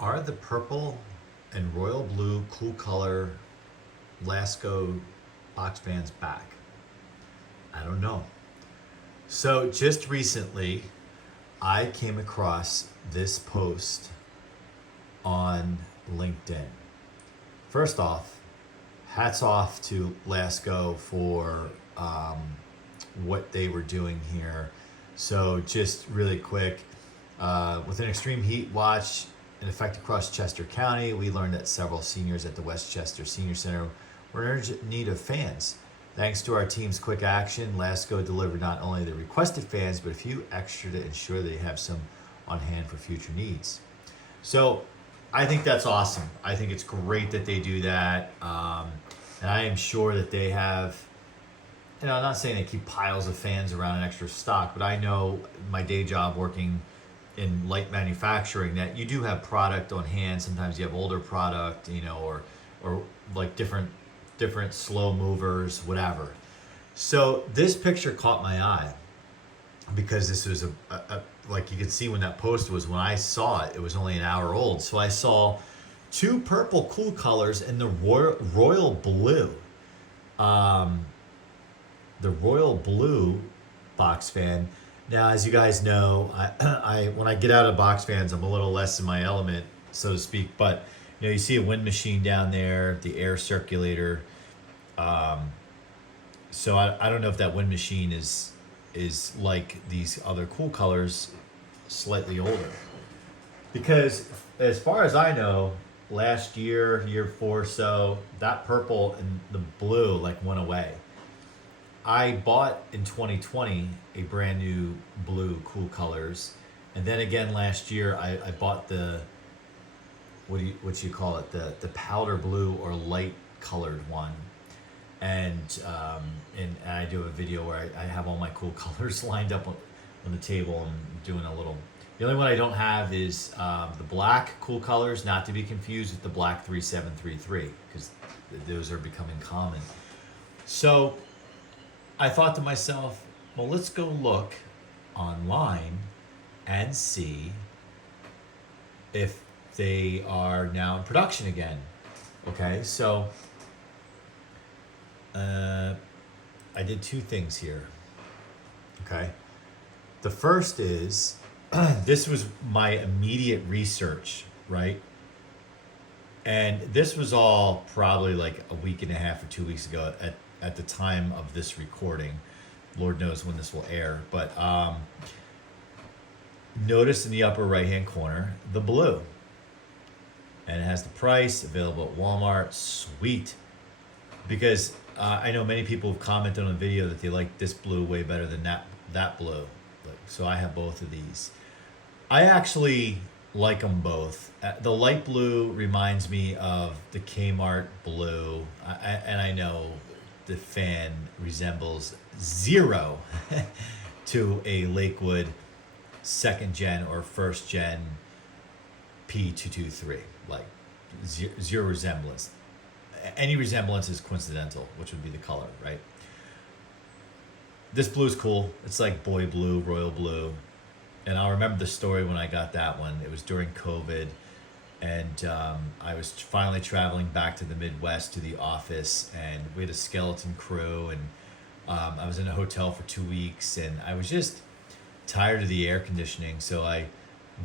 Are the purple and royal blue cool color Lasko box fans back? I don't know. So just recently, I came across this post on LinkedIn. First off, hats off to Lasko for what they were doing here. So just really quick, with an extreme heat watch in effect across Chester County, we learned that several seniors at the Westchester Senior Center were in urgent need of fans. Thanks to our team's quick action, Lasko delivered not only the requested fans, but a few extra to ensure they have some on hand for future needs. So I think that's awesome. I think it's great that they do that. And I am sure that they have, I'm not saying they keep piles of fans around in extra stock, but I know my day job working in light manufacturing that you do have product on hand. Sometimes you have older product, or like different slow movers, whatever. So this picture caught my eye because this was a like you can see when that post was, when I saw it, it was only an hour old. So I saw two purple cool colors and the royal blue. The royal blue box fan. Now, as you guys know, I when I get out of box fans, I'm a little less in my element, so to speak. But you see a wind machine down there, the air circulator. So I don't know if that wind machine is like these other cool colors, slightly older. Because as far as I know, last year before, so that purple and the blue like went away. I bought in 2020 a brand new blue Cool Colors, and then again last year I bought the what you call it, the powder blue or light colored one, and I do a video where I have all my cool colors lined up on the table and doing a little. The only one I don't have is the black Cool Colors, not to be confused with the black 3733, because those are becoming common. So I thought to myself, well, let's go look online and see if they are now in production again. Okay, so I did two things here. Okay, the first is this was my immediate research, right? And this was all probably like a week and a half or 2 weeks ago at the time of this recording. Lord knows when this will air, but notice in the upper right hand corner the blue, and it has the price, available at Walmart. Sweet. Because I know many people have commented on the video that they like this blue way better than that blue. So I have both of these. I actually like them both. The light blue reminds me of the Kmart blue, and I know the fan resembles zero to a Lakewood second gen or first gen P223. Like zero resemblance. Any resemblance is coincidental, which would be the color, right? This blue is cool. It's like boy blue, royal blue. And I'll remember the story when I got that one. It was during COVID, and I was finally traveling back to the Midwest to the office, and we had a skeleton crew, and I was in a hotel for 2 weeks, and I was just tired of the air conditioning, so I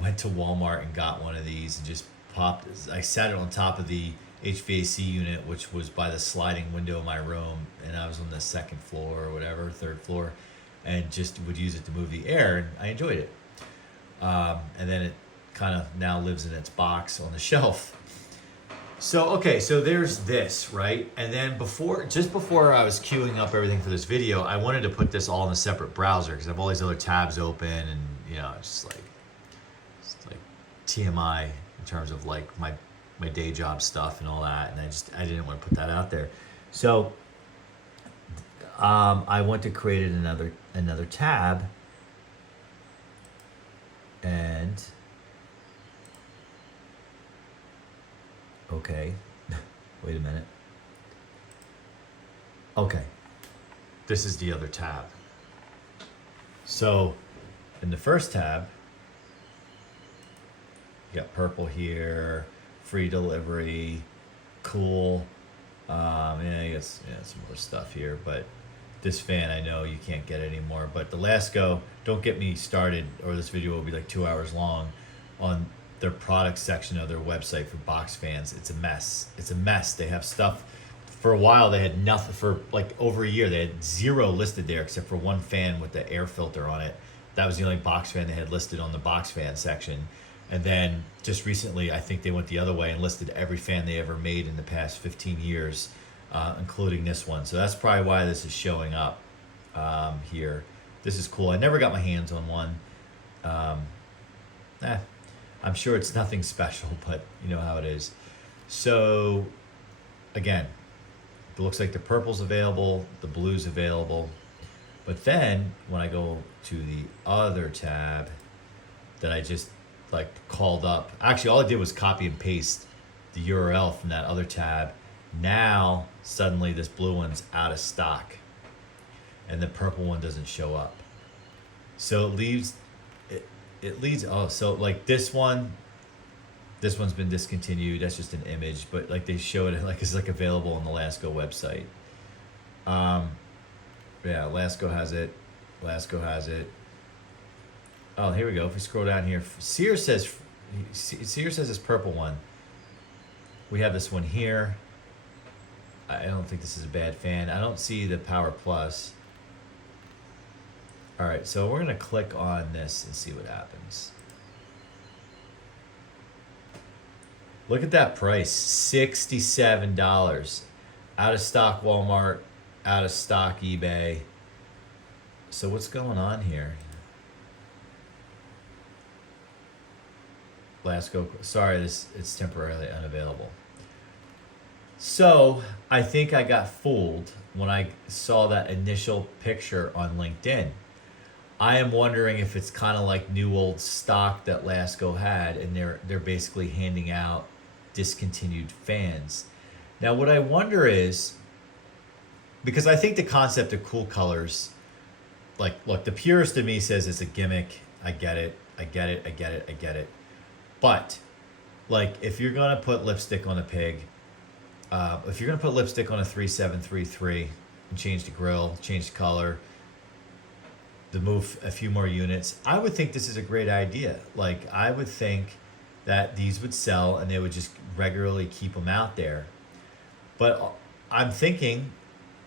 went to Walmart and got one of these and just I sat it on top of the HVAC unit, which was by the sliding window in my room, and I was on the second floor or whatever, third floor, and just would use it to move the air, and I enjoyed it. And then it kind of now lives in its box on the shelf. So, okay, so there's this, right? And then just before I was queuing up everything for this video, I wanted to put this all in a separate browser because I have all these other tabs open, and it's like TMI in terms of like my day job stuff and all that, and I didn't want to put that out there. So I went to create another tab, and okay, wait a minute. Okay, this is the other tab. So in the first tab, You got purple here, free delivery, cool. Yeah, I guess some more stuff here, but this fan I know you can't get anymore. But the Lasko, don't get me started, or this video will be like 2 hours long on their product section of their website for box fans. It's a mess. It's a mess. They have stuff. For a while, they had nothing. For like over a year, they had zero listed there except for one fan with the air filter on it. That was the only box fan they had listed on the box fan section. And then just recently, I think they went the other way and listed every fan they ever made in the past 15 years, including this one. So that's probably why this is showing up here. This is cool. I never got my hands on one. I'm sure it's nothing special, but you know how it is. So again, it looks like the purple's available, the blue's available. But then when I go to the other tab that I just like called up, actually all I did was copy and paste the URL from that other tab. Now suddenly this blue one's out of stock and the purple one doesn't show up. So it leads, oh, so like this one's been discontinued. That's just an image, but like they show it like it's like available on the Lasko website. Yeah, Lasko has it. Lasko has it. Oh, here we go. If we scroll down here, Sears says this purple one. We have this one here. I don't think this is a bad fan. I don't see the Power Plus. All right, so we're gonna click on this and see what happens. Look at that price, $67. Out of stock Walmart, out of stock eBay. So what's going on here? Lasko, sorry, it's temporarily unavailable. So I think I got fooled when I saw that initial picture on LinkedIn. I am wondering if it's kind of like new old stock that Lasko had, and they're basically handing out discontinued fans. Now, what I wonder is, because I think the concept of cool colors, like, look, the purist in me says it's a gimmick. I get it. But, like, if you're gonna put lipstick on a pig, if you're gonna put lipstick on a 3733 and change the grill, change the color, to move a few more units, I would think this is a great idea. Like, I would think that these would sell and they would just regularly keep them out there. But I'm thinking,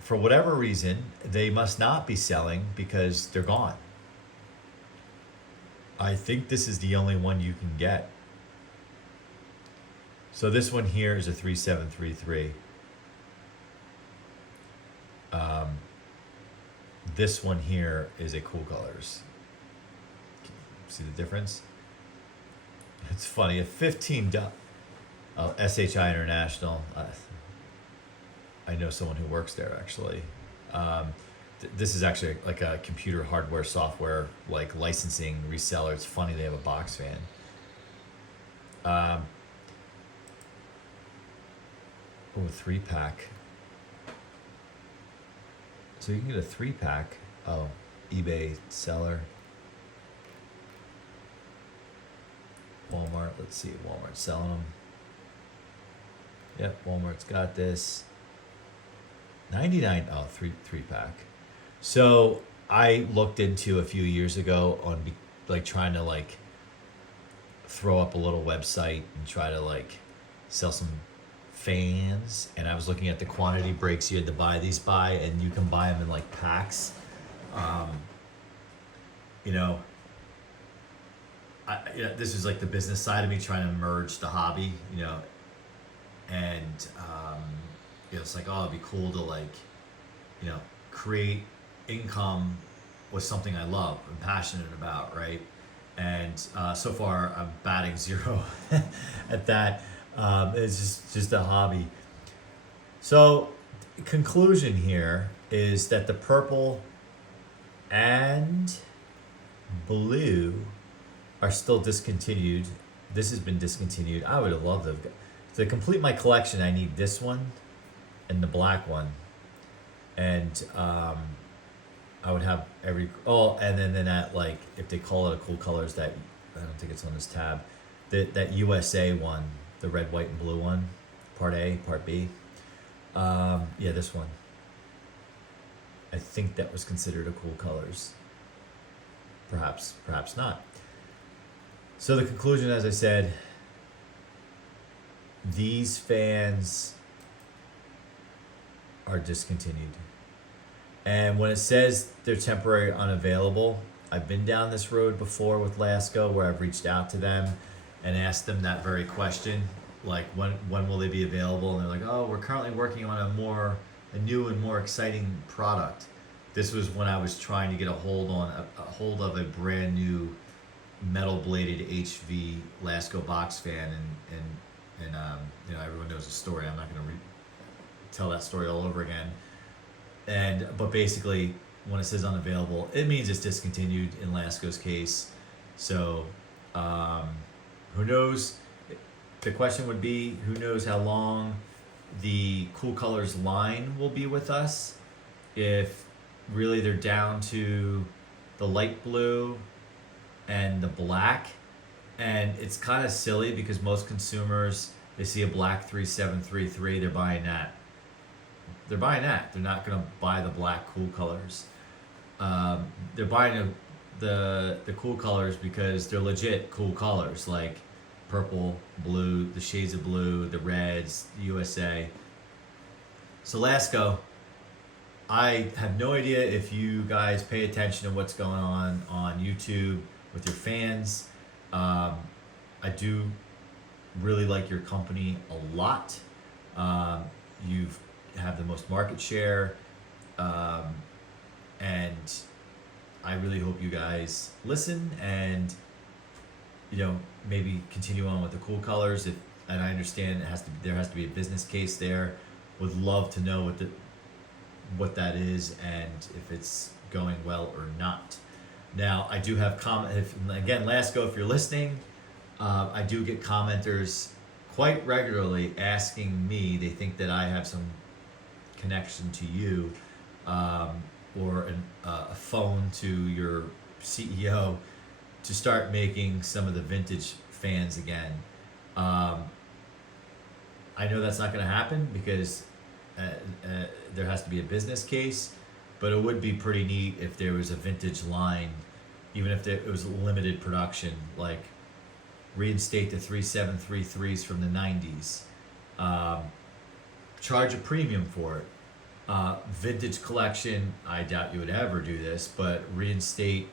for whatever reason, they must not be selling because they're gone. I think this is the only one you can get. So this one here is a 3733. This one here is a Cool Colors. See the difference? It's funny, at $15. Oh, SHI International. I know someone who works there actually. This is actually like a computer hardware software, like licensing reseller. It's funny they have a box fan. Oh, a 3-pack. So you can get a 3-pack. Oh, eBay seller. Walmart, let's see, Walmart's selling them. Yep, Walmart's got this. 99, oh, 3-pack. So I looked into a few years ago on like trying to like throw up a little website and try to like sell some fans, and I was looking at the quantity breaks you had to buy these by, and you can buy them in like packs. You know, this is like the business side of me trying to merge the hobby, you know, and it's like, oh, it'd be cool to like, you know, create income with something I love and passionate about, right? And so far I'm batting zero at that. It's just a hobby. So conclusion here is that the purple and blue are still discontinued. This has been discontinued. I would have loved to complete my collection. I need this one and the black one, and I would have and then that, like, if they call it a Cool Colors, that I don't think it's on this tab, that USA one, the red, white, and blue one, part A, part B. Yeah, this one. I think that was considered a Cool Colors. Perhaps not. So the conclusion, as I said, these fans are discontinued. And when it says they're temporary unavailable, I've been down this road before with Lasko where I've reached out to them and asked them that very question, like when will they be available? And they're like, oh, we're currently working on a new and more exciting product. This was when I was trying to get a hold of a brand new metal bladed HV Lasko box fan, and everyone knows the story. I'm not going to tell that story all over again. But basically, when it says unavailable, it means it's discontinued in Lasko's case. So who knows? The question would be, who knows how long the Cool Colors line will be with us? If really they're down to the light blue and the black. And it's kind of silly because most consumers, they see a black 3733, they're buying that. They're buying that. They're not going to buy the black Cool Colors. They're buying the Cool Colors because they're legit cool colors, like purple, blue, the shades of blue, the reds, the USA. So Lasko, I have no idea if you guys pay attention to what's going on YouTube with your fans. I do really like your company a lot. You have the most market share, and I really hope you guys listen and maybe continue on with the Cool Colors. And I understand there has to be a business case there. Would love to know what that is and if it's going well or not. Now, I do have again, Lasko, if you're listening, I do get commenters quite regularly asking me, they think that I have some connection to you, or a phone to your CEO to start making some of the vintage fans again. I know that's not going to happen because there has to be a business case, but it would be pretty neat if there was a vintage line, even if it was limited production, like reinstate the 3733s from the 90s, charge a premium for it. Vintage collection, I doubt you would ever do this, but reinstate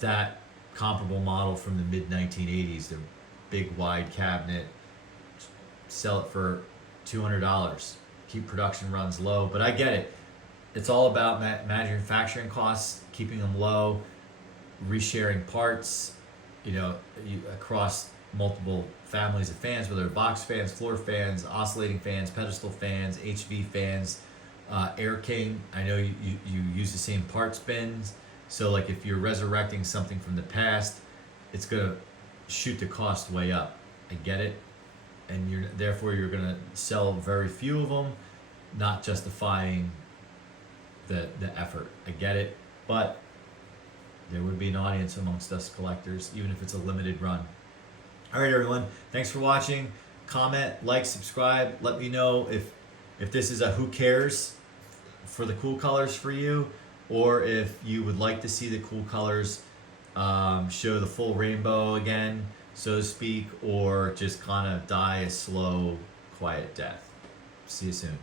that comparable model from the mid 1980s, the big wide cabinet, sell it for $200, keep production runs low. But I get it. It's all about manufacturing costs, keeping them low, resharing parts, across multiple families of fans, whether they're box fans, floor fans, oscillating fans, pedestal fans, HV fans, Air King. I know you use the same parts bins. So like if you're resurrecting something from the past, it's gonna shoot the cost way up. I get it. And you're gonna sell very few of them, not justifying the effort. I get it, but there would be an audience amongst us collectors, even if it's a limited run. All right, everyone, thanks for watching. Comment, like, subscribe. Let me know if this is a who cares for the Cool Colors for you, or if you would like to see the Cool Colors show the full rainbow again, so to speak, or just kind of die a slow, quiet death. See you soon.